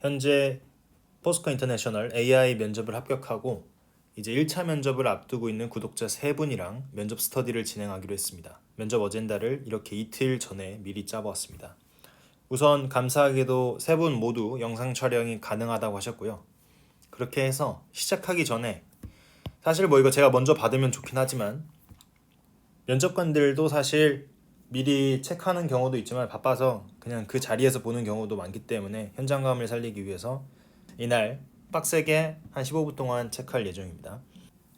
현재 포스코 인터내셔널 AI 면접을 합격하고 이제 1차 면접을 앞두고 있는 구독자 3분이랑 면접 스터디를 진행하기로 했습니다. 면접 어젠다를 이렇게 이틀 전에 미리 짜보았습니다. 우선 감사하게도 3분 모두 영상 촬영이 가능하다고 하셨고요. 그렇게 해서 시작하기 전에 사실 이거 제가 먼저 받으면 좋긴 하지만 면접관들도 사실 미리 체크하는 경우도 있지만 바빠서 그냥 그 자리에서 보는 경우도 많기 때문에 현장감을 살리기 위해서 이날 빡세게 한 15분 동안 체크할 예정입니다.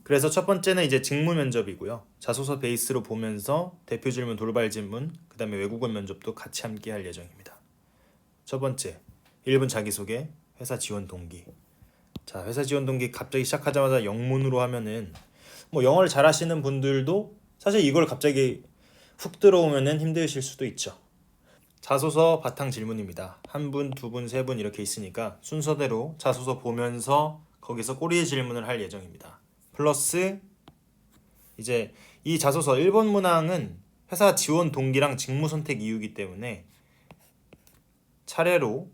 그래서 첫 번째는 이제 직무 면접이고요. 자소서 베이스로 보면서 대표 질문, 돌발 질문, 그 다음에 외국어 면접도 같이 함께 할 예정입니다. 첫 번째, 1분 자기소개, 회사 지원 동기. 자, 회사 지원 동기 갑자기 시작하자마자 영문으로 하면은 영어를 잘하시는 분들도 사실 이걸 갑자기 훅 들어오면은 힘드실 수도 있죠. 자소서 바탕 질문입니다. 1분, 2분, 3분 이렇게 있으니까 순서대로 자소서 보면서 거기서 꼬리의 질문을 할 예정입니다. 플러스 이제 이 자소서 1번 문항은 회사 지원 동기랑 직무 선택 이유이기 때문에 차례로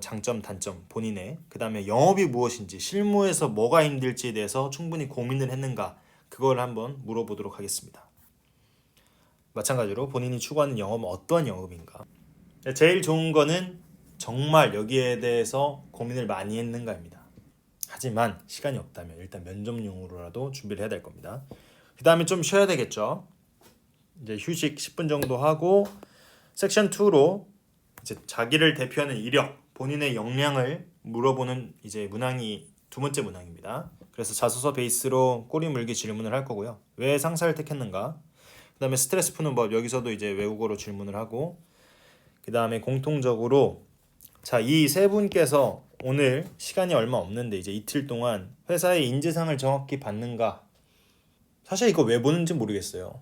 장점, 단점, 본인의 그 다음에 영업이 무엇인지 실무에서 뭐가 힘들지에 대해서 충분히 고민을 했는가 그걸 한번 물어보도록 하겠습니다. 마찬가지로 본인이 추구하는 영업은 어떠한 영업인가. 제일 좋은 거는 정말 여기에 대해서 고민을 많이 했는가입니다. 하지만 시간이 없다면 일단 면접용으로라도 준비를 해야 될 겁니다. 그 다음에 좀 쉬어야 되겠죠. 이제 휴식 10분 정도 하고 섹션 2로 이제 자기를 대표하는 이력, 본인의 역량을 물어보는 이제 문항이 두 번째 문항입니다. 그래서 자소서 베이스로 꼬리 물기 질문을 할 거고요. 왜 상사를 택했는가? 그 다음에 스트레스 푸는 법, 여기서도 이제 외국어로 질문을 하고 그 다음에 공통적으로 이 세 분께서 오늘 시간이 얼마 없는데 이제 이틀 동안 회사의 인재상을 정확히 받는가? 사실 이거 왜 보는지 모르겠어요.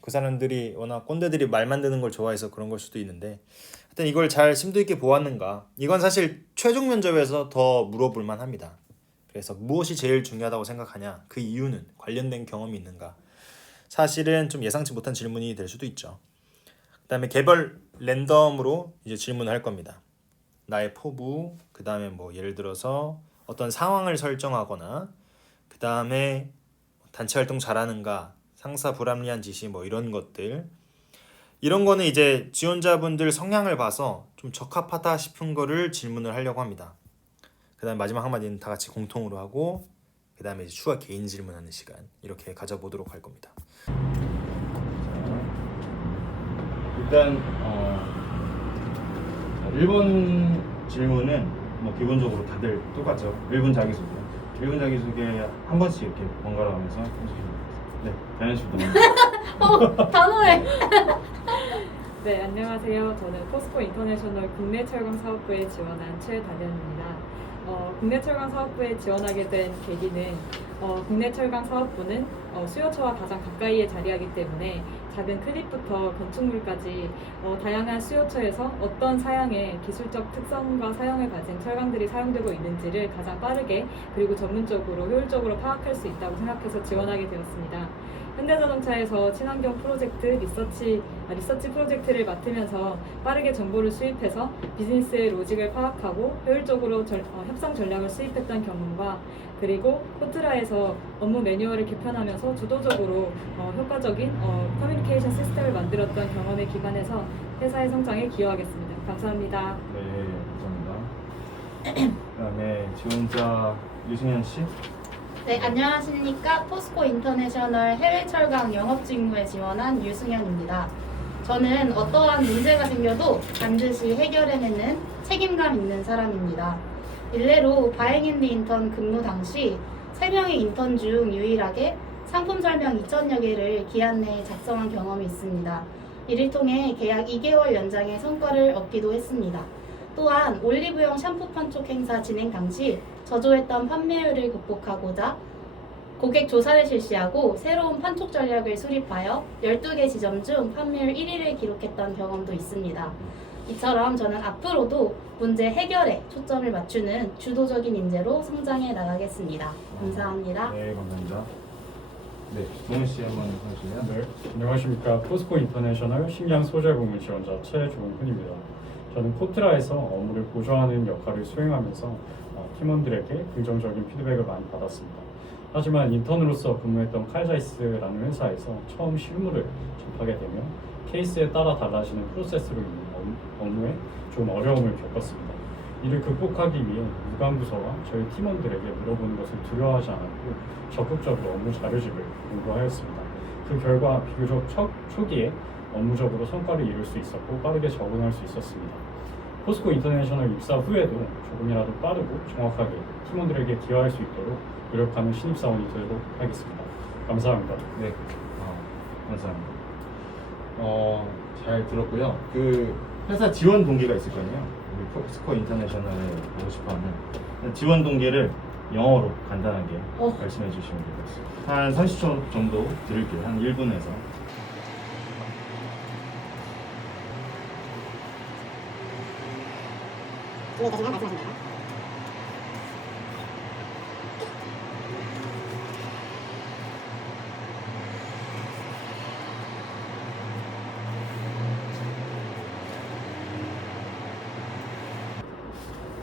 그 사람들이 워낙 꼰대들이 말 만드는 걸 좋아해서 그런 걸 수도 있는데 하여튼 이걸 잘 심도 있게 보았는가? 이건 사실 최종 면접에서 더 물어볼 만합니다. 그래서 무엇이 제일 중요하다고 생각하냐? 그 이유는 관련된 경험이 있는가? 사실은 좀 예상치 못한 질문이 될 수도 있죠. 그 다음에 개별 랜덤으로 이제 질문을 할 겁니다. 나의 포부, 그 다음에 예를 들어서 어떤 상황을 설정하거나 그 다음에 단체 활동 잘하는가, 상사 불합리한 지시 이런 것들. 이런 거는 이제 지원자분들 성향을 봐서 좀 적합하다 싶은 거를 질문을 하려고 합니다. 그 다음에 마지막 한마디는 다 같이 공통으로 하고 그 다음에 이제 추가 개인 질문하는 시간 이렇게 가져보도록 할 겁니다. 일단 1번 질문은 기본적으로 다들 똑같죠. 1분 자기소개. 1분 자기소개 한 번씩 이렇게 번갈아 가면서 해주시면 됩니다. 네, 다현 씨부터. 단호해. 네, 안녕하세요. 저는 포스코 인터내셔널 국내 철강 사업부에 지원한 최다현입니다. 국내 철강 사업부에 지원하게 된 계기는 국내 철강 사업부는 수요처와 가장 가까이에 자리하기 때문에 작은 클립부터 건축물까지 다양한 수요처에서 어떤 사양의 기술적 특성과 사용을 가진 철강들이 사용되고 있는지를 가장 빠르게 그리고 전문적으로 효율적으로 파악할 수 있다고 생각해서 지원하게 되었습니다. 현대자동차에서 친환경 프로젝트 리서치 프로젝트를 맡으면서 빠르게 정보를 수입해서 비즈니스의 로직을 파악하고 효율적으로 협상 전략을 수립했던 경험과 그리고 코트라에서 업무 매뉴얼을 개편하면서 주도적으로 효과적인 커뮤니케이션 시스템을 만들었던 경험에 기반해서 회사의 성장에 기여하겠습니다. 감사합니다. 네, 감사합니다. 그다음에 지원자 유승현 씨. 네, 안녕하십니까. 포스코 인터내셔널 해외 철강 영업 직무에 지원한 유승현입니다. 저는 어떠한 문제가 생겨도 반드시 해결해내는 책임감 있는 사람입니다. 일례로 바행앤리 인턴 근무 당시 3명의 인턴 중 유일하게 상품 설명 2,000여 개를 기한 내에 작성한 경험이 있습니다. 이를 통해 계약 2개월 연장의 성과를 얻기도 했습니다. 또한 올리브영 샴푸 판촉 행사 진행 당시 저조했던 판매율을 극복하고자 고객 조사를 실시하고 새로운 판촉 전략을 수립하여 12개 지점 중 판매율 1위를 기록했던 경험도 있습니다. 이처럼 저는 앞으로도 문제 해결에 초점을 맞추는 주도적인 인재로 성장해 나가겠습니다. 감사합니다. 네, 감사합니다. 네, 종훈 씨 한번 해주실래요? 네, 안녕하십니까. 포스코 인터내셔널 식량 소재 부문 지원자 최종훈입니다. 저는 코트라에서 업무를 보조하는 역할을 수행하면서 팀원들에게 긍정적인 피드백을 많이 받았습니다. 하지만 인턴으로서 근무했던 칼자이스라는 회사에서 처음 실무를 접하게 되며 케이스에 따라 달라지는 프로세스로 인해 업무에 좀 어려움을 겪었습니다. 이를 극복하기 위해 유관부서와 저희 팀원들에게 물어보는 것을 두려워하지 않았고 적극적으로 업무 자료집을 공부하였습니다. 그 결과 비교적 초기에 업무적으로 성과를 이룰 수 있었고 빠르게 적응할 수 있었습니다. 포스코 인터내셔널 입사 후에도 조금이라도 빠르고 정확하게 팀원들에게 기여할 수 있도록 노력하는 신입사원이 되도록 하겠습니다. 감사합니다. 네, 감사합니다. 잘 들었고요. 그 회사 지원 동기가 있을 거 아니에요. 우리 포스코 인터내셔널에 보고 싶어하는 지원 동기를 영어로 간단하게 말씀해 주시면 될 것 같습니다. 한 30초 정도 드릴게요. 한 1분에서. 준비되시면 말씀하시면 됩니다.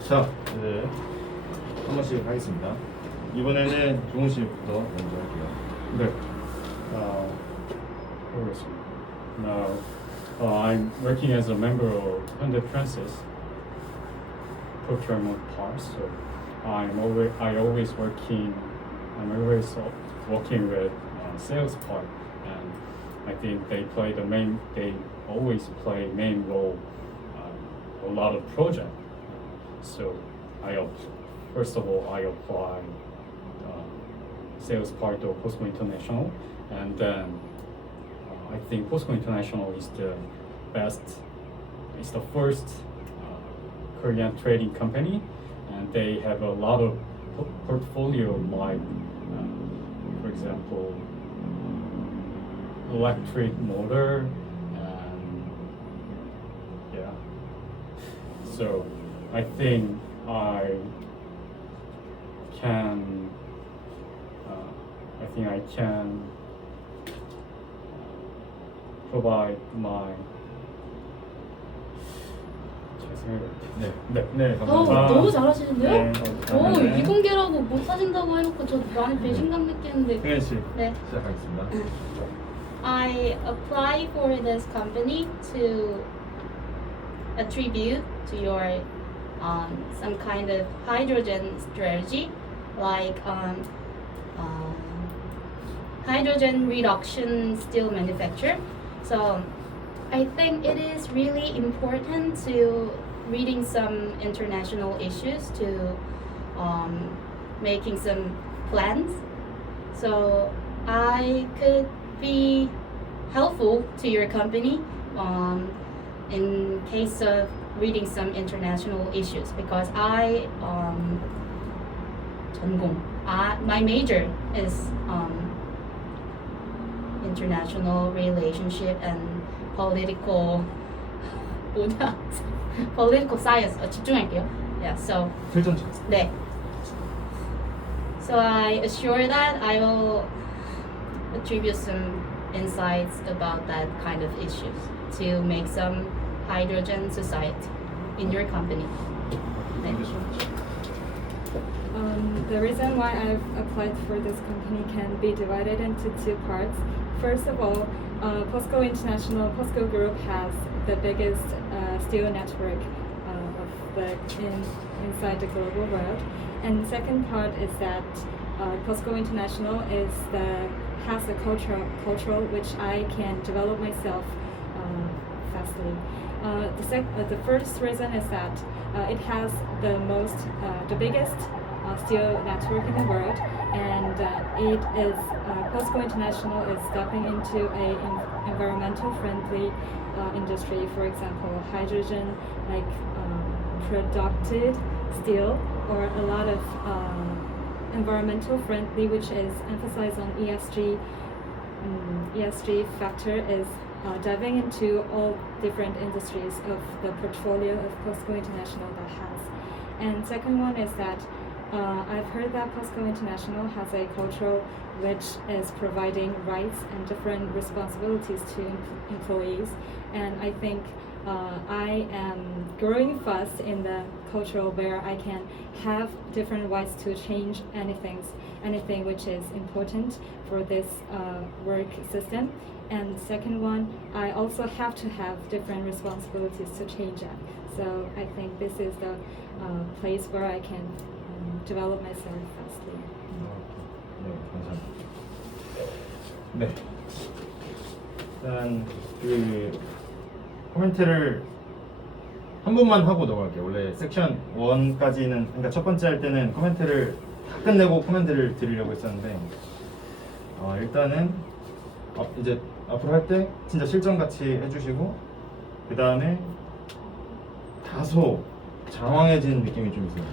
자, 네. 한 번씩 하겠습니다. 이번에는 종훈 씨부터 먼저 할게요. 네, 보겠습니다. Now, I'm working as a member of Hyundai Transys procurement part, so I'm always working with sales part, and I think they always play main role a lot of project. So first of all I apply sales part of Posco International, and then I think Posco International is the first Korean trading company, and they have a lot of portfolio like, for example, electric motor, and yeah. So I think I can provide my 잘 생각해볼게요. 네, 감사합니다. 너무 잘하시는데요? 네, 오, 네. 이공계라고 못하신다고 해놓고 저 많이 배신감 느끼는데. 승현 씨 네. 시작하겠습니다. I apply for this company to attribute to your some kind of hydrogen strategy, like hydrogen reduction steel manufacture. So I think it is really important to reading some international issues to making some plans. So I could be helpful to your company in case of reading some international issues, because my major is international relationship and political political science. 집중할게요. Yeah, so 필전차. 네. So I assure that I will attribute some insights about that kind of issues to make some hydrogen society in your company. 네. The reason why I've applied for this company can be divided into two parts. First of all, POSCO International, POSCO Group has the biggest steel network inside the global world. And the second part is that POSCO International has a cultural which I can develop myself fastly. The first reason is that it has the biggest steel network in the world, and POSCO International is stepping into a environmental friendly industry. For example, hydrogen, like produced steel, or a lot of environmental friendly, which is emphasized on ESG. ESG factor is diving into all different industries of the portfolio of POSCO International that has. And second one is that I've heard that POSCO International has a culture which is providing rights and different responsibilities to employees, and I think I am growing fast in the culture where I can have different rights to change anything which is important for this work system. And second one, I also have to have different responsibilities to change that. So I think this is the place where I can develop myself fastly. 네, 감사합니다. 네. 일단 그 코멘트를 한 번만 하고 넘어갈게요. 원래 섹션 1까지는, 그러니까 첫 번째 할 때는 코멘트를 다 끝내고 코멘트를 드리려고 했었는데 일단은 이제 앞으로 할 때 진짜 실전같이 해주시고, 그 다음에 다소 장황해진 느낌이 좀 있어요.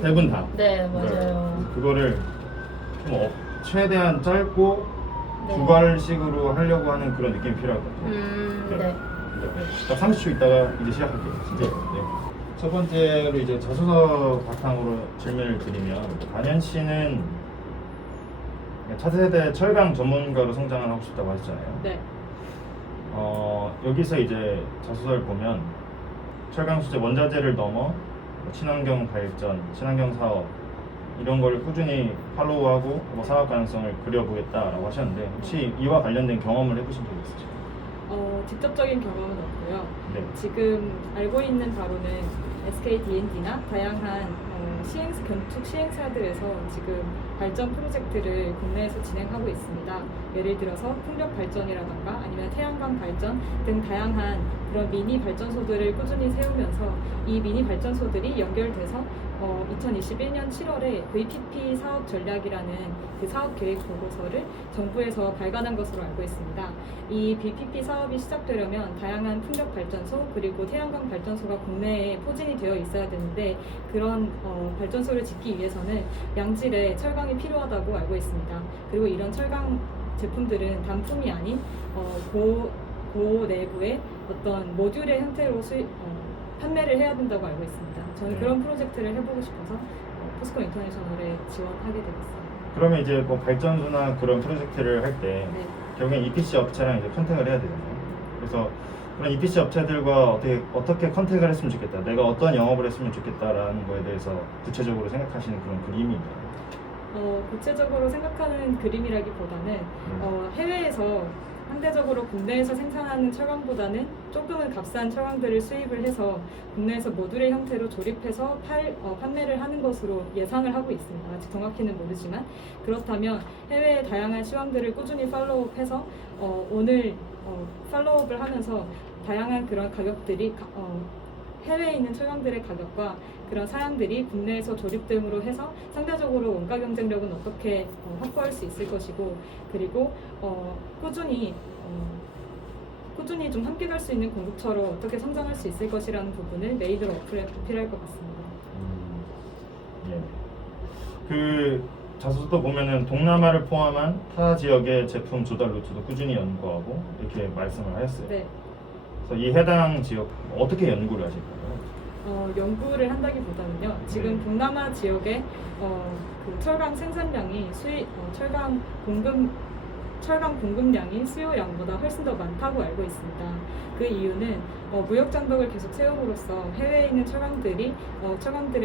세 분 다. 네, 맞아요. 그거를 좀 최대한 짧고 네. 두괄식으로 하려고 하는 그런 느낌이 필요할 것 같아요. 네. 딱 30초 있다가 이제 시작할게요. 진짜. 네. 첫 번째로 이제 자소서 바탕으로 질문을 드리면, 단현 씨는 차세대 철강 전문가로 성장을 하고 싶다고 하셨잖아요. 네. 여기서 이제 자소서를 보면 철강 소재 원자재를 넘어 친환경 발전, 친환경 사업 이런 걸 꾸준히 팔로우하고 사업 가능성을 그려보겠다라고 하셨는데, 혹시 이와 관련된 경험을 해보신 적 있으세요? 직접적인 경험은 없고요. 네. 지금 알고 있는 바로는 SK D&D나 다양한 건축 시행사들에서 지금 발전 프로젝트를 국내에서 진행하고 있습니다. 예를 들어서 풍력 발전이라던가 아니면 태양광 발전 등 다양한 그런 미니 발전소들을 꾸준히 세우면서 이 미니 발전소들이 연결돼서 2021년 7월에 VPP 사업 전략이라는 그 사업 계획 보고서를 정부에서 발간한 것으로 알고 있습니다. 이 VPP 사업이 시작되려면 다양한 풍력 발전소 그리고 태양광 발전소가 국내에 포진이 되어 있어야 되는데, 그런 발전소를 짓기 위해서는 양질의 철강이 필요하다고 알고 있습니다. 그리고 이런 철강 제품들은 단품이 아닌 고 내부의 어떤 모듈의 형태로 판매를 해야 된다고 알고 있습니다. 저는 네. 그런 프로젝트를 해보고 싶어서 포스코 인터내셔널에 지원하게 되었어요. 그러면 이제 뭐 발전소나 그런 프로젝트를 할 때 네. 결국엔 EPC 업체랑 이제 컨택을 해야 되잖아요. 그래서 그런 EPC 업체들과 어떻게 컨택을 했으면 좋겠다, 내가 어떤 영업을 했으면 좋겠다라는 거에 대해서 구체적으로 생각하시는 그런 그림인가요? 구체적으로 생각하는 그림이라기보다는 해외에서 상대적으로 국내에서 생산하는 철강보다는 조금은 값싼 철강들을 수입을 해서 국내에서 모듈의 형태로 조립해서 판매를 하는 것으로 예상을 하고 있습니다. 아직 정확히는 모르지만, 그렇다면 해외의 다양한 시황들을 꾸준히 팔로우업해서 오늘 팔로우업을 하면서 다양한 그런 가격들이 해외에 있는 철강들의 가격과 그런 사양들이 국내에서 조립됨으로 해서 상대적으로 원가 경쟁력은 어떻게 확보할 수 있을 것이고, 그리고 꾸준히 좀 함께 갈 수 있는 공급처로 어떻게 성장할 수 있을 것이라는 부분을 메인으로 어필할 것 같습니다. 예. 그 자소서도 보면은 동남아를 포함한 타 지역의 제품 조달 루트도 꾸준히 연구하고 이렇게 말씀을 하셨어요. 네. 그래서 이 해당 지역 어떻게 연구를 하실까요? 연구를 한다기보다는요. 지금 네. 동남아 지역의 그 철강 생산량이 철강 공급량이 수요량보다 훨씬 더 많다고 알고 있습니다. 그 이유는 무역 장벽을 계속 세움으로써 해외에 있는 철강들의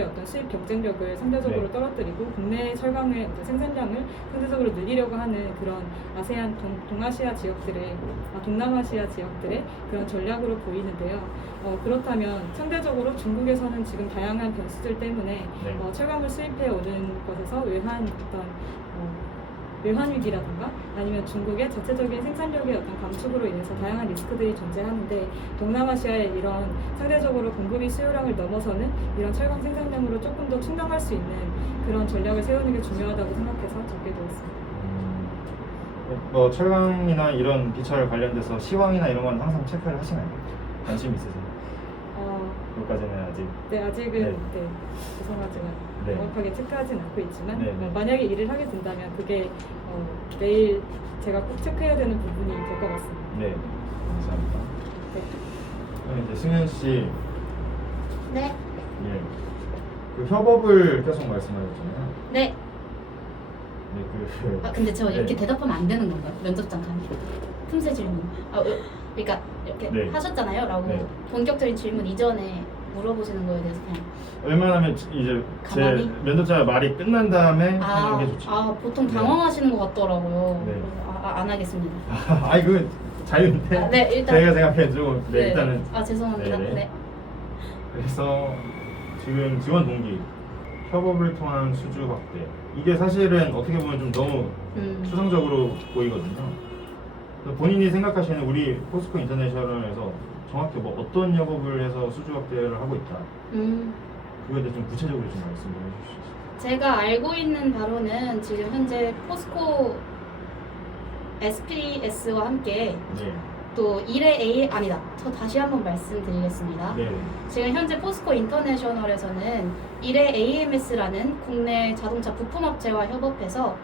어떤 수입 경쟁력을 상대적으로 네. 떨어뜨리고 국내 철강의 어떤 생산량을 상대적으로 늘리려고 하는 그런 아세안 동남아시아 지역들의 그런 전략으로 보이는데요. 그렇다면 상대적으로 중국에서는 지금 다양한 변수들 때문에 네. 철강을 수입해 오는 것에서 외환 위기라든가 아니면 중국의 자체적인 생산력의 어떤 감축으로 인해서 다양한 리스크들이 존재하는데, 동남아시아의 이런 상대적으로 공급이 수요량을 넘어서는 이런 철강 생산량으로 조금 더 충당할 수 있는 그런 전략을 세우는 게 중요하다고 생각해서 적게 되었습니다. 뭐 철강이나 이런 비철 관련돼서 시황이나 이런 건 항상 체크를 하시나요? 관심 있으세요? 그것까지는 아직. 네, 아직은 네. 죄송하지만 네. 정확하게 체크하진 않고 있지만 네, 네. 만약에 일을 하게 된다면 그게 매일 제가 꼭 체크해야 되는 부분이 될 것 같습니다. 네, 감사합니다. 네. 그럼 이제 승현 씨, 네. 예, 그 협업을 계속 말씀하셨잖아요. 네. 네, 아 근데 저 이렇게 네. 대답하면 안 되는 건가요? 면접장 가면 틈새 질문. 그러니까 이렇게 네. 하셨잖아요.라고 네. 본격적인 질문 이전에 물어보시는 거에 대해서 그냥 웬만하면 이제 가만히? 제 면접자 말이 끝난 다음에 하는 게 좋죠. 보통 네. 당황하시는 것 같더라고요. 네. 그래서 안 하겠습니다. 아니 그 자유인데 네 일단 제가 생각해 좀 네, 일단은 죄송합니다. 네네. 네. 그래서 지금 지원 동기 협업을 통한 수주 확대 이게 사실은 어떻게 보면 좀 너무 추상적으로 보이거든요. 그래서 본인이 생각하시는 우리 포스코 인터내셔널에서 정확히 뭐 어떤 협업을 해서 수주 확대를 하고 있다. 그거에 대해 좀 구체적으로 좀 말씀을 해주실 수 있어요? 제가 알고 있는 바로는 지금 현재 포스코 SPS와 함께 네. 또 1회 A 아니다. 저 다시 한번 말씀드리겠습니다. 네. 지금 현재 포스코 인터내셔널에서는 1회 AMS라는 국내 자동차 부품업체와 협업해서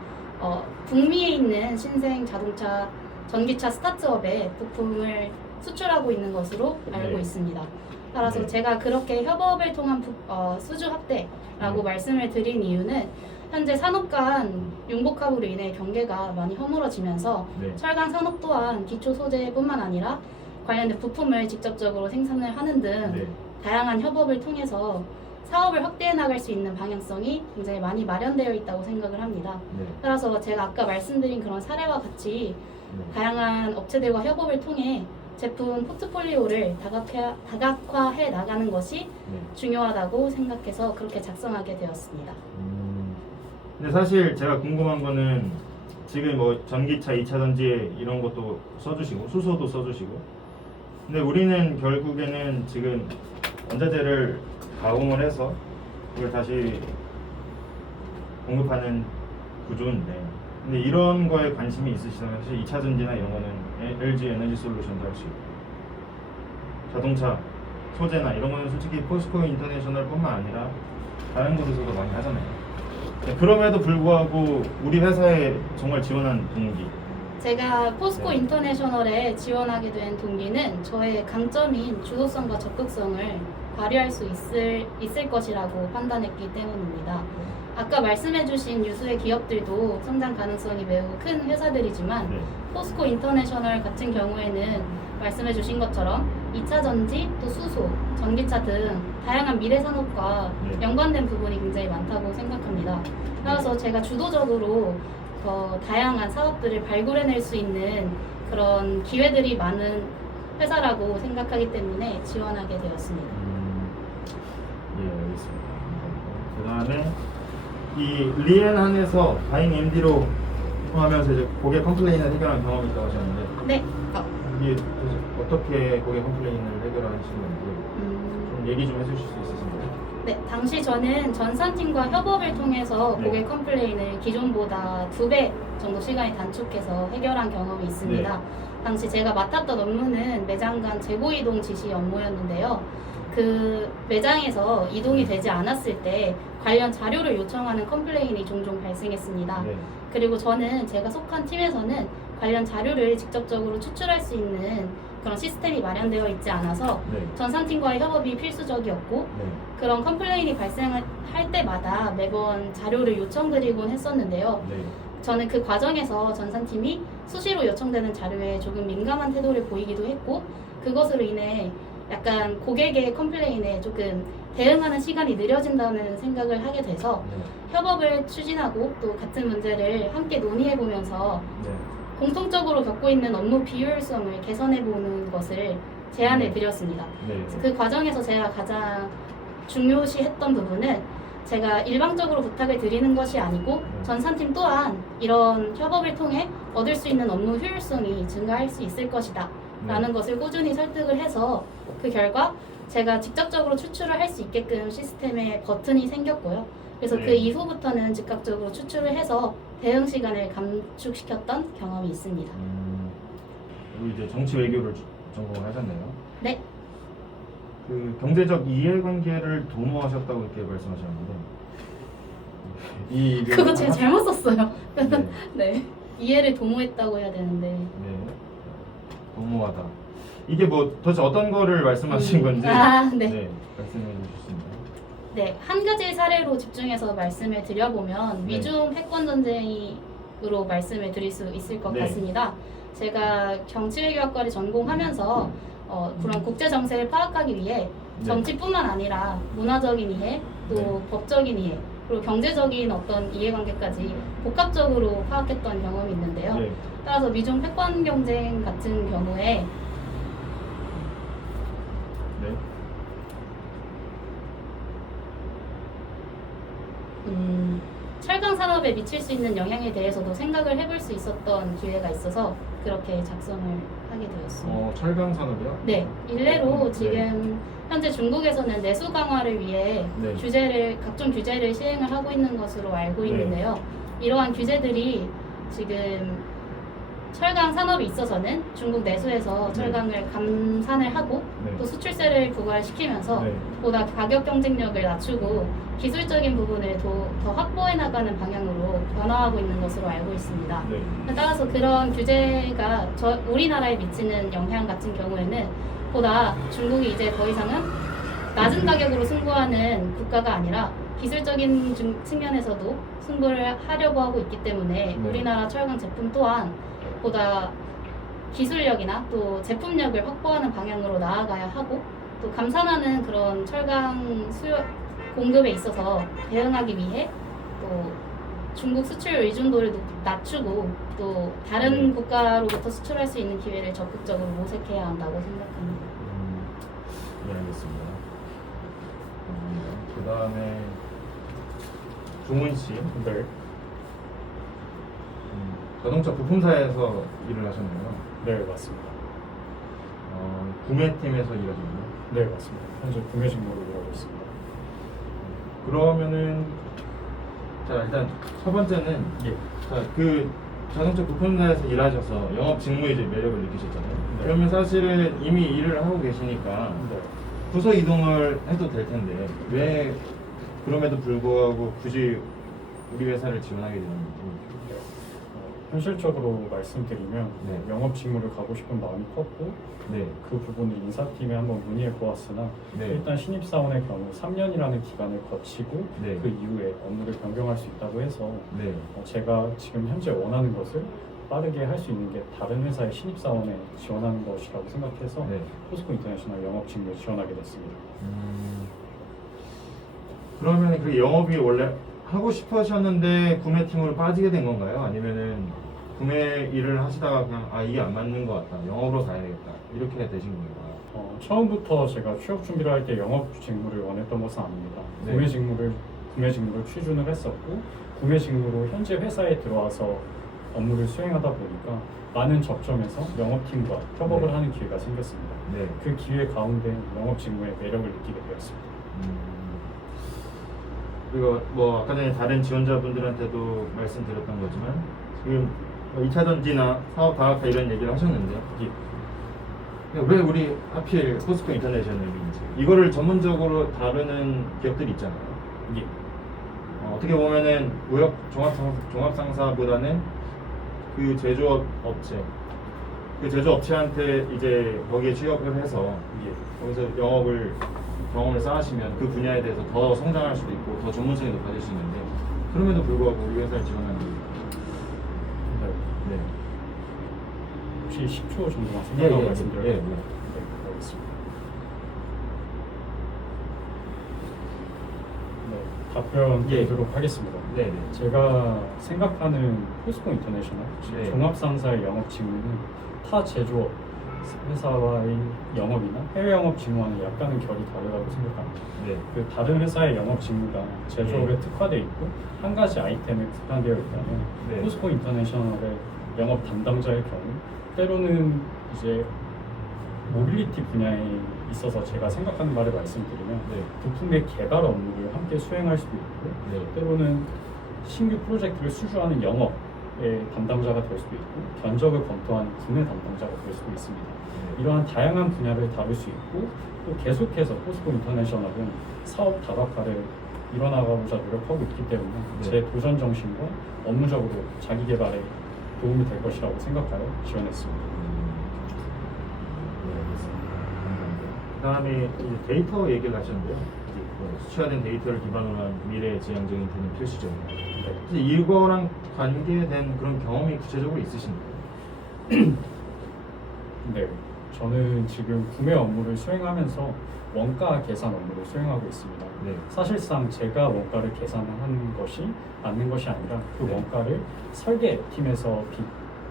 북미에 있는 신생 자동차 전기차 스타트업에 부품을 수출하고 있는 것으로 알고 네. 있습니다. 따라서 네. 제가 그렇게 협업을 통한 수주 확대라고 네. 말씀을 드린 이유는 현재 산업 간 융복합으로 인해 경계가 많이 허물어지면서 네. 철강 산업 또한 기초 소재뿐만 아니라 관련된 부품을 직접적으로 생산을 하는 등 네. 다양한 협업을 통해서 사업을 확대해 나갈 수 있는 방향성이 굉장히 많이 마련되어 있다고 생각을 합니다. 네. 따라서 제가 아까 말씀드린 그런 사례와 같이 네. 다양한 업체들과 협업을 통해 제품 포트폴리오를 다각화해 나가는 것이 네. 중요하다고 생각해서 그렇게 작성하게 되었습니다. 근데 사실 제가 궁금한 거는 지금 뭐 전기차 2차 전지 이런 것도 써주시고 수소도 써주시고 근데 우리는 결국에는 지금 원자재를 가공을 해서 그걸 다시 공급하는 구조인데 근데 이런 거에 관심이 있으시다면 사실 2차 전지나 이런 거는 LG 에너지 솔루션도 할 수 있고 자동차 소재나 이런 거는 솔직히 포스코 인터내셔널 뿐만 아니라 다른 곳에서도 많이 하잖아요. 그럼에도 불구하고 우리 회사에 정말 지원한 동기. 제가 포스코 네. 인터내셔널에 지원하게 된 동기는 저의 강점인 주도성과 적극성을 발휘할 수 있을 것이라고 판단했기 때문입니다. 아까 말씀해주신 유수의 기업들도 성장 가능성이 매우 큰 회사들이지만 네. 포스코 인터내셔널 같은 경우에는 말씀해주신 것처럼 2차 전지, 또 수소, 전기차 등 다양한 미래 산업과 네. 연관된 부분이 굉장히 많다고 생각합니다. 따라서 제가 주도적으로 더 다양한 사업들을 발굴해낼 수 있는 그런 기회들이 많은 회사라고 생각하기 때문에 지원하게 되었습니다. 예, 알겠습니다. 그 다음에 이 리엔한에서 다잉 MD로 하면서 이제 고객 컴플레인을 해결한 경험이 있다고 하셨는데 네. 이게 도대체 어떻게 고객 컴플레인을 해결하시는 건지 좀 얘기 좀 해주실 수 있으신가요? 네, 당시 저는 전산팀과 협업을 통해서 네. 고객 컴플레인을 기존보다 2배 정도 시간이 단축해서 해결한 경험이 있습니다. 네. 당시 제가 맡았던 업무는 매장 간 재고 이동 지시 업무였는데요. 그 매장에서 이동이 되지 않았을 때 관련 자료를 요청하는 컴플레인이 종종 발생했습니다. 네. 그리고 저는 제가 속한 팀에서는 관련 자료를 직접적으로 추출할 수 있는 그런 시스템이 마련되어 있지 않아서 네. 전산팀과의 협업이 필수적이었고 네. 그런 컴플레인이 발생할 때마다 매번 자료를 요청드리곤 했었는데요. 네. 저는 그 과정에서 전산팀이 수시로 요청되는 자료에 조금 민감한 태도를 보이기도 했고 그것으로 인해 약간 고객의 컴플레인에 조금 대응하는 시간이 느려진다는 생각을 하게 돼서 협업을 추진하고 또 같은 문제를 함께 논의해보면서 네. 공통적으로 겪고 있는 업무 비효율성을 개선해보는 것을 제안을 드렸습니다. 네. 그 과정에서 제가 가장 중요시했던 부분은 제가 일방적으로 부탁을 드리는 것이 아니고 전산팀 또한 이런 협업을 통해 얻을 수 있는 업무 효율성이 증가할 수 있을 것이다 라는 것을 꾸준히 설득을 해서 그 결과 제가 직접적으로 추출을 할 수 있게끔 시스템에 버튼이 생겼고요. 그래서 네. 그 이후부터는 즉각적으로 추출을 해서 대응 시간을 감축시켰던 경험이 있습니다. 그리고 이제 정치 외교를 전공하셨네요. 네. 그 경제적 이해관계를 도모하셨다고 이렇게 말씀하셨는데 그거 제가 잘못 썼어요. 네. 네. 이해를 도모했다고 해야 되는데. 네. 도모하다. 이게 뭐 도대체 어떤 거를 말씀하신 건지 네. 네, 말씀해 주실 수 있나요? 네, 한 가지 사례로 집중해서 말씀을 드려보면 네. 미중 패권 전쟁으로 말씀을 드릴 수 있을 것 네. 같습니다. 제가 정치외교학과를 전공하면서 그런 국제 정세를 파악하기 위해 네. 정치뿐만 아니라 문화적인 이해, 또 네. 법적인 이해, 그리고 경제적인 어떤 이해관계까지 복합적으로 파악했던 경험이 있는데요. 네. 따라서 미중 패권 경쟁 같은 경우에 네. 철강 산업에 미칠 수 있는 영향에 대해서도 생각을 해볼 수 있었던 기회가 있어서 그렇게 작성을 하게 되었습니다. 철강 산업이요? 네, 일례로 네. 지금 현재 중국에서는 내수 강화를 위해 네. 각종 규제를 시행을 하고 있는 것으로 알고 네. 있는데요. 이러한 규제들이 지금 철강 산업에 있어서는 중국 내수에서 네. 철강을 감산을 하고 네. 또 수출세를 부과시키면서 네. 보다 가격 경쟁력을 낮추고 기술적인 부분을 더 확보해 나가는 방향으로 변화하고 있는 것으로 알고 있습니다. 네. 따라서 그런 규제가 우리나라에 미치는 영향 같은 경우에는 보다 중국이 이제 더 이상은 낮은 가격으로 승부하는 국가가 아니라 기술적인 측면에서도 승부를 하려고 하고 있기 때문에 네. 우리나라 철강 제품 또한 보다 기술력이나 또 제품력을 확보하는 방향으로 나아가야 하고 또 감산하는 그런 철강 공급에 있어서 대응하기 위해 또 중국 수출 의존도를 낮추고 또 다른 네. 국가로부터 수출할 수 있는 기회를 적극적으로 모색해야 한다고 생각합니다. 네, 알겠습니다. 그 다음에 종훈 씨, 네. 자동차 부품사에서 일을 하셨나요? 네, 맞습니다. 구매팀에서 일하셨나요? 네, 맞습니다. 현재 구매 직무로 일하고 있습니다. 그러면은 자 일단 첫 번째는 예. 자, 그 자동차 부품사에서 일하셔서 영업 직무에 이제 매력을 느끼셨잖아요. 네. 그러면 사실은 이미 일을 하고 계시니까 네. 부서 이동을 해도 될 텐데 왜 그럼에도 불구하고 굳이 우리 회사를 지원하게 되는지. 현실적으로 말씀드리면 네. 영업 직무를 가고 싶은 마음이 컸고 네. 그 부분을 인사팀에 한번 문의해 보았으나 네. 일단 신입사원의 경우 3년이라는 기간을 거치고 네. 그 이후에 업무를 변경할 수 있다고 해서 네. 제가 지금 현재 원하는 것을 빠르게 할 수 있는 게 다른 회사의 신입사원에 지원하는 것이라고 생각해서 네. 포스코 인터내셔널 영업 직무에 지원하게 됐습니다. 그러면 그 영업이 원래 하고 싶으셨는데 구매팀으로 빠지게 된 건가요? 아니면은 구매 일을 하시다가 그냥 이게 안 맞는 것 같다, 영업으로 가야 되겠다 이렇게 되신 건가요? 처음부터 제가 취업 준비를 할 때 영업 직무를 원했던 것은 아닙니다. 네. 구매 직무를 취준을 했었고 구매 직무로 현재 회사에 들어와서 업무를 수행하다 보니까 많은 접점에서 영업팀과 협업을 네. 하는 기회가 생겼습니다. 네. 그 기회 가운데 영업 직무의 매력을 느끼게 되었습니다. 그리고 뭐 아까 전에 다른 지원자분들한테도 말씀드렸던 거지만 지금 2차 전지나 사업 다각화 이런 얘기를 하셨는데 왜 우리 하필 포스코 인터내셔널인지 이거를 전문적으로 다루는 기업들이 있잖아요. 예. 어떻게 보면은 무역 종합상사보다는 그 제조업체한테 이제 거기에 취업을 해서 예. 거기서 경험을 쌓으시면 그 분야에 대해서 더 성장할 수도 있고 더 전문성이 높아질 수 있는데 그럼에도 불구하고 우리 회사를 지원하는 네. 네. 혹시 10초 정도만 생각하고 말씀드려요? 예. 네, 알겠습니다. 네, 답변 드리도록 하겠습니다. 네. 제가 생각하는 포스코 인터내셔널 네. 종합상사의 영업 직무는 타 제조업 회사와의 영업이나 해외 영업 직무와는 약간은 결이 다르다고 생각합니다. 네. 그 다른 회사의 영업 직무가 제조업에 네. 특화되어 있고 한 가지 아이템에 국한되어 있다면 네. 포스코 인터내셔널의 영업 담당자의 경우 때로는 이제 모빌리티 분야에 있어서 제가 생각하는 바를 말씀드리면 네. 부품의 개발 업무를 함께 수행할 수도 있고 네. 때로는 신규 프로젝트를 수주하는 영업의 담당자가 될 수도 있고 견적을 검토하는 구매 담당자가 될 수도 있습니다. 이러한 다양한 분야를 다룰 수 있고 또 계속해서 포스코 인터내셔널은 사업 다각화를 이뤄나가고자 노력하고 있기 때문에 네. 제 도전 정신과 업무적으로 자기 개발에 도움이 될 것이라고 생각하여 지원했습니다. 네, 알겠습니다. 그 다음에 데이터 얘기를 하셨는데요. 수치화된 데이터를 기반으로 한 미래 지향적인 개념 표시죠. 네. 혹시 이거랑 관계된 그런 경험이 구체적으로 있으신가요? 네, 저는 지금 구매 업무를 수행하면서 원가 계산 업무를 수행하고 있습니다. 네. 사실상 제가 원가를 계산하는 것이 맞는 것이 아니라 그 네. 원가를 설계팀에서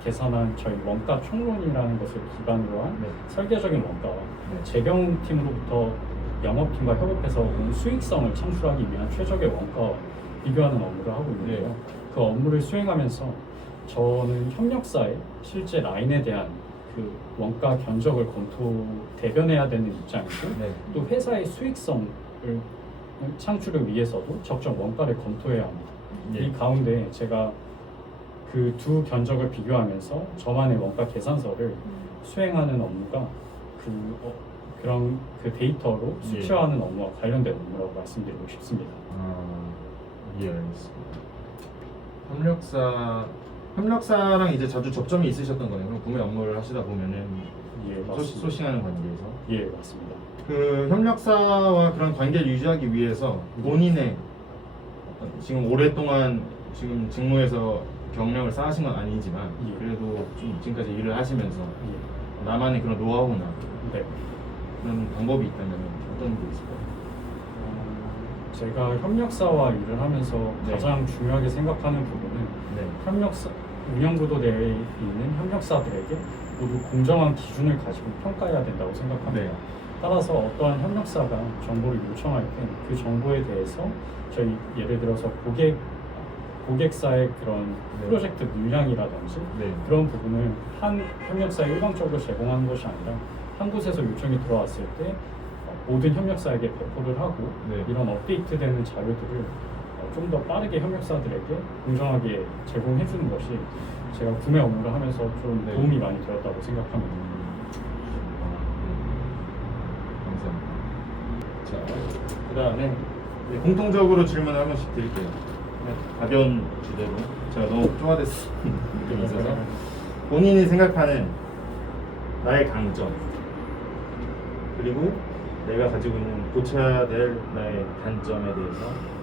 계산한 저희 원가 총론이라는 것을 기반으로 한 네. 설계적인 원가와 네. 재경팀으로부터 영업팀과 협업해서 온 수익성을 창출하기 위한 최적의 원가와 비교하는 업무를 하고 있는데요. 네. 그 업무를 수행하면서 저는 협력사의 실제 라인에 대한 그 원가 견적을 대변해야 되는 입장이고 네. 또 회사의 수익성을 창출을 위해서도 적정 원가를 검토해야 합니다. 예. 이 가운데 제가 그 두 견적을 비교하면서 저만의 원가 계산서를 수행하는 업무가 그런 그 데이터로 예. 수치화하는 업무와 관련된 업무라고 말씀드리고 싶습니다. 예, 알겠습니다. 협력사랑 이제 자주 접점이 있으셨던 거네요. 그럼 구매 업무를 하시다 보면은 예, 맞습니다. 소싱하는 관계에서 예, 맞습니다. 그 협력사와 그런 관계를 유지하기 위해서 본인의 어떤 지금 오랫동안 지금 직무에서 경력을 쌓으신 건 아니지만 예. 그래도 좀 지금까지 일을 하시면서 예. 나만의 그런 노하우나 네. 그런 방법이 있다면 어떤 게 있을까요? 제가 협력사와 일을 하면서 네. 가장 중요하게 생각하는 부분은 네. 협력사 운영구도대에 있는 협력사들에게 모두 공정한 기준을 가지고 평가해야 된다고 생각합니다. 네. 따라서 어떠한 협력사가 정보를 요청할 때 그 정보에 대해서 저희 예를 들어서 고객사의 그런 네. 프로젝트 물량이라든지 네. 그런 부분을 한 협력사에 일방적으로 제공하는 것이 아니라 한 곳에서 요청이 들어왔을 때 모든 협력사에게 배포를 하고 네. 이런 업데이트되는 자료들을 좀 더 빠르게 협력사들에게 공정하게 제공해 주는 것이 제가 구매 업무를 하면서 좀 네. 도움이 많이 되었다고 생각합니다. 감사합니다. 자, 그다음에 공통적으로 질문을 한 번씩 드릴게요. 가벼운 주제로 제가 너무 쪼아댔어 느낌이 있어서 본인이 생각하는 나의 강점 그리고 내가 가지고 있는 고쳐야 될 나의 단점에 대해서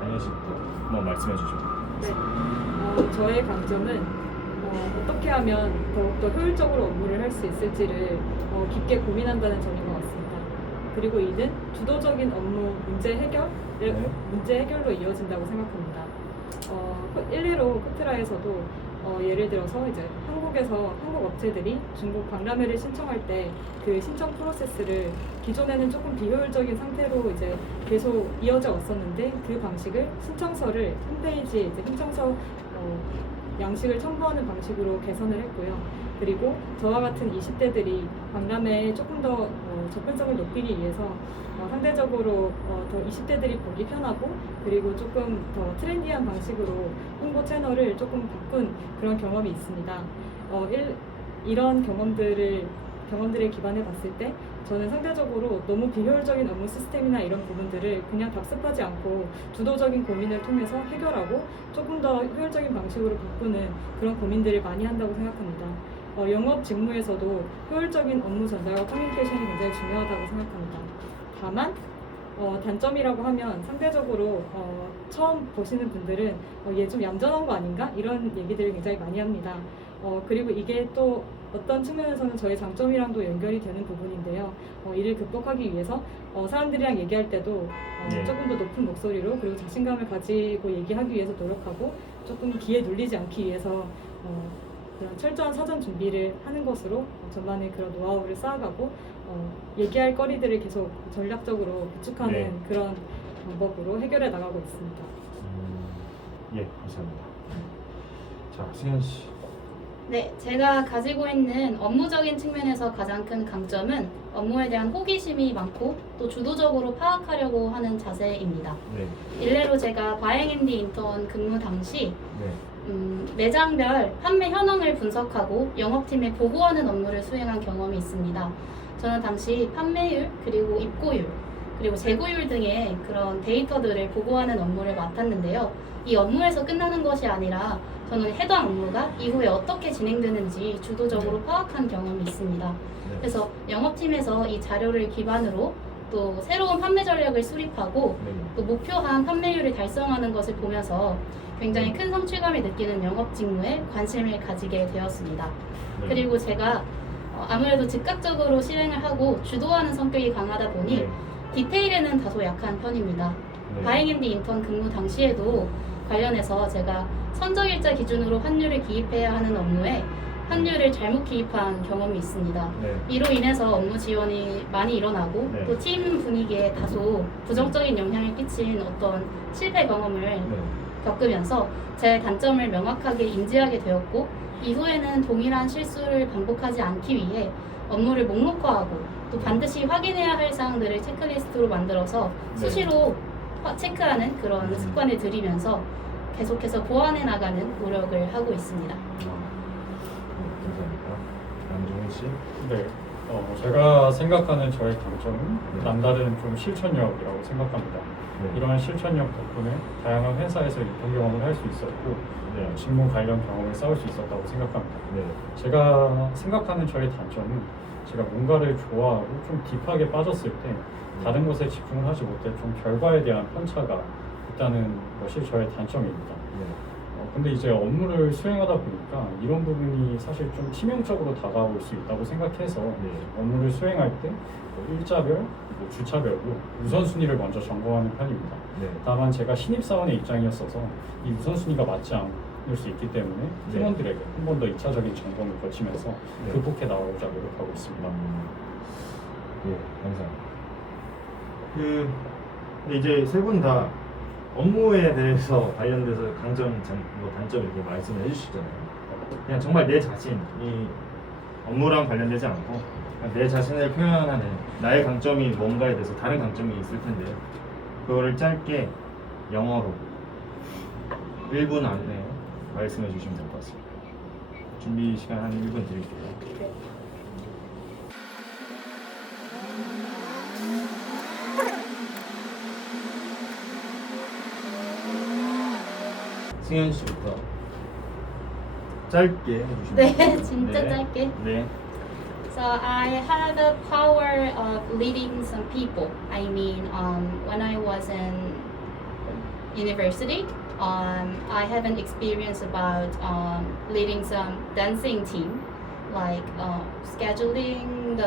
다현 씨부터 한번 말씀해 주시죠. 네. 저의 강점은 어떻게 하면 더욱더 효율적으로 업무를 할 수 있을지를 깊게 고민한다는 점인 것 같습니다. 그리고 이는 주도적인 업무 문제 해결로 이어진다고 생각합니다. 일례로 코트라에서도 예를 들어서 이제 한국 업체들이 중국 박람회를 신청할 때 그 신청 프로세스를 기존에는 조금 비효율적인 상태로 이제 계속 이어져 왔었는데 그 방식을 신청서를 홈페이지에 이제 신청서 양식을 첨부하는 방식으로 개선을 했고요. 그리고 저와 같은 20대들이 박람회에 조금 더 접근성을 높이기 위해서 상대적으로 더 20대들이 보기 편하고 그리고 조금 더 트렌디한 방식으로 홍보 채널을 조금 바꾼 그런 경험이 있습니다. 이런 경험들을 기반해 봤을 때 저는 상대적으로 너무 비효율적인 업무 시스템이나 이런 부분들을 그냥 답습하지 않고 주도적인 고민을 통해서 해결하고 조금 더 효율적인 방식으로 바꾸는 그런 고민들을 많이 한다고 생각합니다. 영업 직무에서도 효율적인 업무 전달과 커뮤니케이션이 굉장히 중요하다고 생각합니다. 다만 단점이라고 하면 상대적으로 처음 보시는 분들은 얘 좀 얌전한 거 아닌가? 이런 얘기들을 굉장히 많이 합니다. 그리고 이게 또 어떤 측면에서는 저의 장점이랑도 연결이 되는 부분인데요. 이를 극복하기 위해서 사람들이랑 얘기할 때도 네. 조금 더 높은 목소리로 그리고 자신감을 가지고 얘기하기 위해서 노력하고 조금 기에 눌리지 않기 위해서 그런 철저한 사전 준비를 하는 것으로 저만의 그런 노하우를 쌓아가고 얘기할 거리들을 계속 전략적으로 구축하는 네. 그런 방법으로 해결해 나가고 있습니다. 예, 감사합니다. 자, 승현 씨. 네, 제가 가지고 있는 업무적인 측면에서 가장 큰 강점은 업무에 대한 호기심이 많고 또 주도적으로 파악하려고 하는 자세입니다. 네. 일례로 제가 바행앤디 인턴 근무 당시 네. 매장별 판매 현황을 분석하고 영업팀에 보고하는 업무를 수행한 경험이 있습니다. 저는 당시 판매율, 그리고 입고율, 그리고 재고율 등의 그런 데이터들을 보고하는 업무를 맡았는데요. 이 업무에서 끝나는 것이 아니라 저는 해당 업무가 이후에 어떻게 진행되는지 주도적으로 파악한 경험이 있습니다. 네. 그래서 영업팀에서 이 자료를 기반으로 또 새로운 판매 전략을 수립하고 네. 또 목표한 판매율을 달성하는 것을 보면서 굉장히 큰 성취감을 느끼는 영업 직무에 관심을 가지게 되었습니다. 네. 그리고 제가 아무래도 즉각적으로 실행을 하고 주도하는 성격이 강하다 보니 네. 디테일에는 다소 약한 편입니다. 네. 바잉앤디 인턴 근무 당시에도 관련해서 제가 선적일자 기준으로 환율을 기입해야 하는 업무에 환율을 잘못 기입한 경험이 있습니다. 네. 이로 인해서 업무 지원이 많이 일어나고 네. 또 팀 분위기에 다소 부정적인 영향을 끼친 어떤 실패 경험을 네. 겪으면서 제 단점을 명확하게 인지하게 되었고 이후에는 동일한 실수를 반복하지 않기 위해 업무를 목록화하고 또 반드시 확인해야 할 사항들을 체크리스트로 만들어서 네. 수시로 체크하는 그런 습관을 들이면서 계속해서 보완해 나가는 노력을 하고 있습니다. 감사합니다. 남종훈 씨. 네, 제가 생각하는 저의 강점은 네. 남다른 좀 실천력이라고 생각합니다. 네. 이러한 실천력 덕분에 다양한 회사에서 인턴 경험을 할 수 있었고 네. 직무 관련 경험을 쌓을 수 있었다고 생각합니다. 네. 제가 생각하는 저의 단점은 제가 뭔가를 좋아하고 좀 딥하게 빠졌을 때 다른 것에 집중을 하지 못해 좀 결과에 대한 편차가 있다는 것이 저의 단점입니다. 네. 근데 이제 업무를 수행하다 보니까 이런 부분이 사실 좀 치명적으로 다가올 수 있다고 생각해서 네. 업무를 수행할 때뭐 일자별, 뭐 주차별로 우선순위를 먼저 점검하는 편입니다. 네. 다만 제가 신입사원의 입장이었어서 이 우선순위가 맞지 않을 수 있기 때문에 네. 팀원들에게 한 번 더 2차적인 점검을 거치면서 네. 극복해 나가고자 노력하고 있습니다. 예, 감사합니다. 근데 이제 세 분 다 업무에 대해서 관련돼서 강점, 뭐 단점 이렇게 말씀을 해주시잖아요. 그냥 정말 내 자신이 업무랑 관련되지 않고 그냥 내 자신을 표현하는 나의 강점이 뭔가에 대해서 다른 강점이 있을 텐데 그거를 짧게 영어로 1분 안에 말씀해 주시면 될 것 같습니다. 준비 시간 한 1분 드릴게요. 승현 씨부터 짧게 해주시면 네, 돼요. 진짜 네. 짧게. 네. So I have the power of leading some people. I mean, when I was in university, I have an experience about leading some dancing team, like scheduling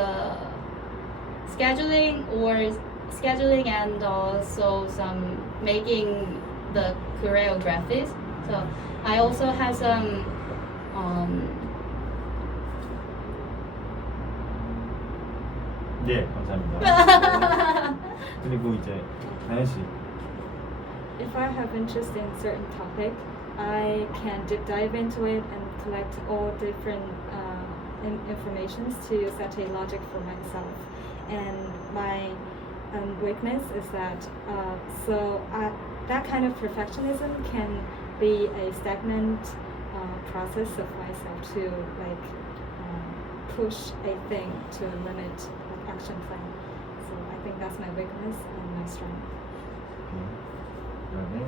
and also some making the choreographies. So I also have some 예, 감사합니다. 그리고 이제 다현 씨. If I have interest in certain topic, I can deep dive into it and collect all different informations to set a logic for myself. And my weakness is that that kind of perfectionism can be a stagnant process of myself to like push a thing to a limit of action plan. So I think that's my weakness and my strength. 그다음에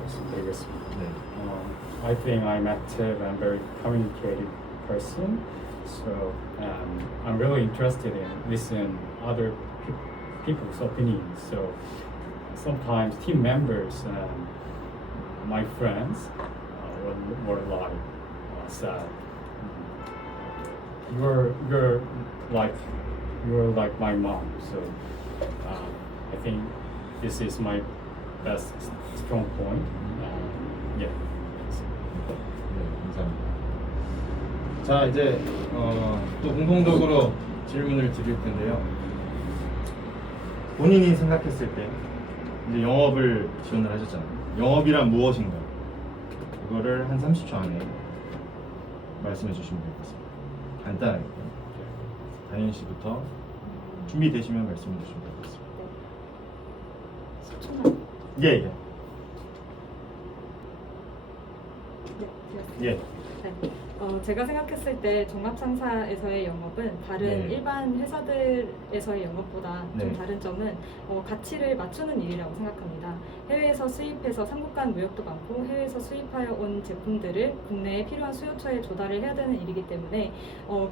말씀드리겠습니다. 네. I think I'm active and very communicative person, so I'm really interested in listening other people's opinions. So sometimes team members and my friends were like said, you're like my mom. So I think this is my best strong point. Yeah. 네, 감사합니다. 자, 이제 또 공통적으로 질문을 드릴 텐데요. 본인이 생각했을 때 이제 영업을 지원을 하셨잖아요. 영업이란 무엇인가? 그거를 한 30초 안에 말씀해 주시면 될 것 같습니다. 간단하게. 다현 씨부터 준비되시면 말씀해 주시면 될 것 같습니다. 10초만. 예, 예. 네, 예. 네. 제가 생각했을 때 종합상사에서의 영업은 다른 네. 일반 회사들에서의 영업보다 좀 네. 다른 점은 가치를 맞추는 일이라고 생각합니다. 해외에서 수입해서 삼국 간 무역도 많고 해외에서 수입하여 온 제품들을 국내에 필요한 수요처에 조달을 해야 되는 일이기 때문에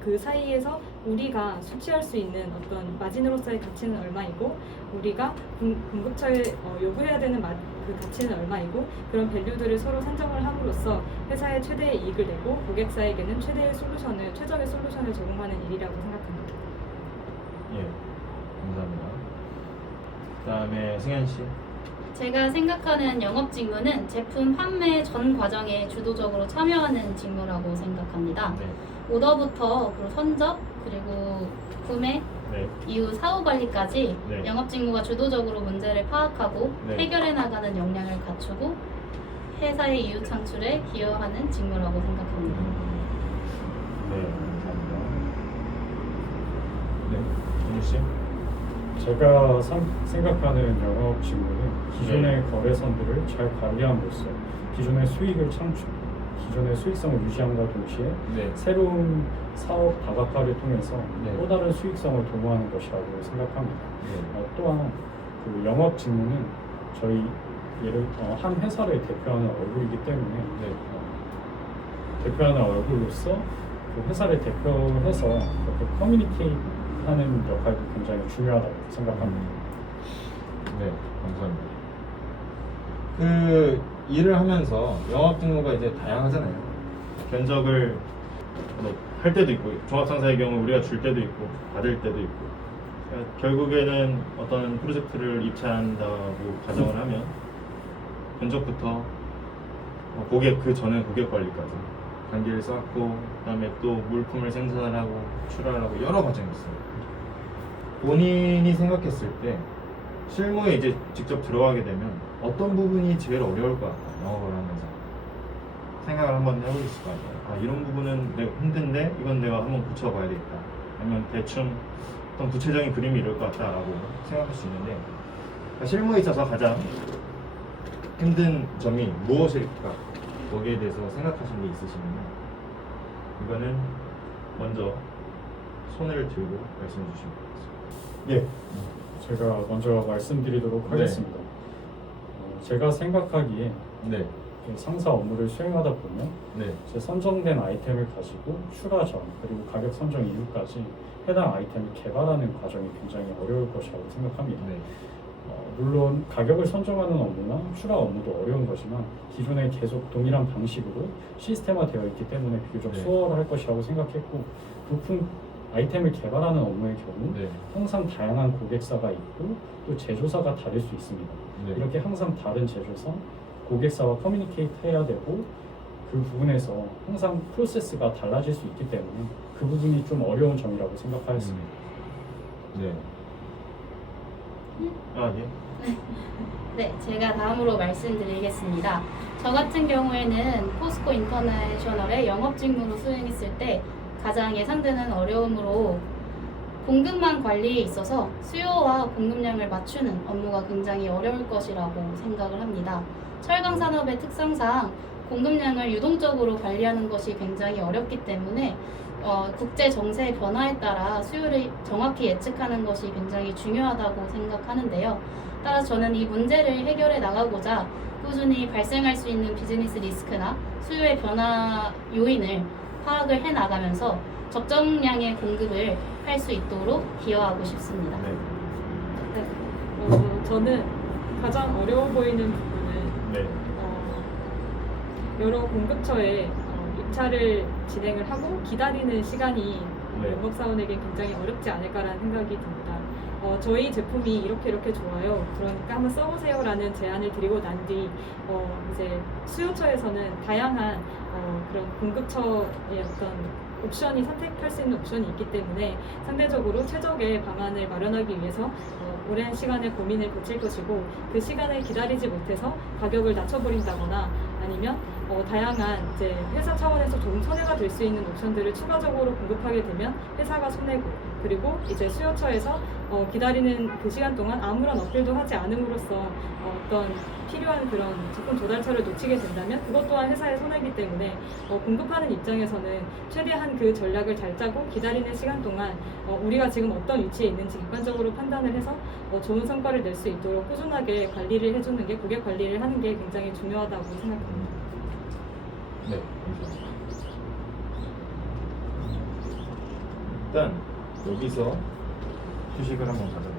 그 사이에서 우리가 수취할 수 있는 어떤 마진으로서의 가치는 얼마이고 우리가 공급처에 요구해야 되는 그 가치는 얼마이고 그런 밸류들을 서로 산정을 함으로써 회사에 최대의 이익을 내고 고객사에게는 최적의 솔루션을 제공하는 일이라고 생각합니다. 예, 감사합니다. 그다음에 승현 씨. 제가 생각하는 영업 직무는 제품 판매 전 과정에 주도적으로 참여하는 직무라고 생각합니다. 네. 오더부터 그리고 선적 그리고 구매 네. 이후 사후 관리까지 네. 영업 직무가 주도적으로 문제를 파악하고 네. 해결해 나가는 역량을 갖추고 회사의 이윤 창출에 기여하는 직무라고 생각합니다. 네, 감사합니다. 네, 준우 씨. 제가 생각하는 영업 직무는 기존의 거래선들을 잘 관리함으로써 기존의 수익을 창출, 기존의 수익성을 유지함과 동시에 네. 새로운 사업 다각화를 통해서 네. 또 다른 수익성을 도모하는 것이라고 생각합니다. 네. 또한 그 영업 직무는 저희 한 회사를 대표하는 얼굴이기 때문에 네. 대표하는 얼굴로서 그 회사를 대표해서 그렇게 커뮤니케이트하는 역할도 굉장히 중요하다고 생각합니다. 네, 감사합니다. 그 일을 하면서 영업 직무가 이제 다양하잖아요. 견적을 뭐 할 때도 있고 종합상사의 경우 우리가 줄 때도 있고 받을 때도 있고 그러니까 결국에는 어떤 프로젝트를 입찰한다고 가정을 하면 견적부터 고객 그 전에 고객 관리까지 관계를 쌓고 그다음에 또 물품을 생산을 하고 출하를 하고 여러 과정이 있어요. 본인이 생각했을 때 실무에 이제 직접 들어가게 되면 어떤 부분이 제일 어려울 것 같아요. 영업을 하면서 생각을 한번 해보실 거 아니에요. 아, 이런 부분은 내가 힘든데 이건 내가 한번 고쳐봐야 되겠다. 아니면 대충 어떤 구체적인 그림이 이럴 것 같다라고 생각할 수 있는데 그러니까 실무에 있어서 가장 힘든 점이 무엇일까? 거기에 대해서 생각하신 게 있으시면 이거는 먼저 손을 들고 말씀해 주시면 되겠습니다. 예. 제가 먼저 말씀드리도록 네. 하겠습니다. 제가 생각하기에 네. 상사 업무를 수행하다 보면 네. 제 선정된 아이템을 가지고 출하 전 그리고 가격 선정 이후까지 해당 아이템을 개발하는 과정이 굉장히 어려울 것이라고 생각합니다. 네. 물론 가격을 선정하는 업무나 출하 업무도 어려운 거지만 기존에 계속 동일한 방식으로 시스템화되어 있기 때문에 비교적 네. 수월할 것이라고 생각했고 부품 아이템을 개발하는 업무의 경우 네. 항상 다양한 고객사가 있고 또 제조사가 다를 수 있습니다. 네. 이렇게 항상 다른 제조사, 고객사와 커뮤니케이트 해야 되고 그 부분에서 항상 프로세스가 달라질 수 있기 때문에 그 부분이 좀 어려운 점이라고 생각하였습니다. 네. 아, 예. 네, 제가 다음으로 말씀드리겠습니다. 저 같은 경우에는 포스코 인터내셔널의 영업 직무로 수행했을 때 가장 예상되는 어려움으로 공급망 관리에 있어서 수요와 공급량을 맞추는 업무가 굉장히 어려울 것이라고 생각을 합니다. 철강 산업의 특성상 공급량을 유동적으로 관리하는 것이 굉장히 어렵기 때문에 국제 정세의 변화에 따라 수요를 정확히 예측하는 것이 굉장히 중요하다고 생각하는데요. 따라서 저는 이 문제를 해결해 나가고자 꾸준히 발생할 수 있는 비즈니스 리스크나 수요의 변화 요인을 파악을 해 나가면서 적정량의 공급을 할 수 있도록 기여하고 싶습니다. 네. 네. 저는 가장 어려워 보이는 부분은 네. 여러 공급처에 입찰을 진행을 하고 기다리는 시간이 네. 영업사원에게 굉장히 어렵지 않을까라는 생각이 듭니다. 저희 제품이 이렇게 좋아요. 그러니까 한번 써보세요라는 제안을 드리고 난 뒤 이제 수요처에서는 다양한 그런 공급처의 어떤 옵션이 선택할 수 있는 옵션이 있기 때문에 상대적으로 최적의 방안을 마련하기 위해서 오랜 시간의 고민을 거칠 것이고 그 시간을 기다리지 못해서 가격을 낮춰버린다거나 아니면 다양한 이제 회사 차원에서 조금 손해가 될 수 있는 옵션들을 추가적으로 공급하게 되면 회사가 손해고 그리고 이제 수요처에서 기다리는 그 시간 동안 아무런 어필도 하지 않음으로써 어떤 필요한 그런 제품 조달처를 놓치게 된다면 그것 또한 회사의 손해이기 때문에 공급하는 입장에서는 최대한 그 전략을 잘 짜고 기다리는 시간 동안 우리가 지금 어떤 위치에 있는지 객관적으로 판단을 해서 좋은 성과를 낼 수 있도록 꾸준하게 관리를 해주는 게 고객 관리를 하는 게 굉장히 중요하다고 생각합니다. 네, 감사합니다. 일단 여기서 휴식을 한번 가져볼게요.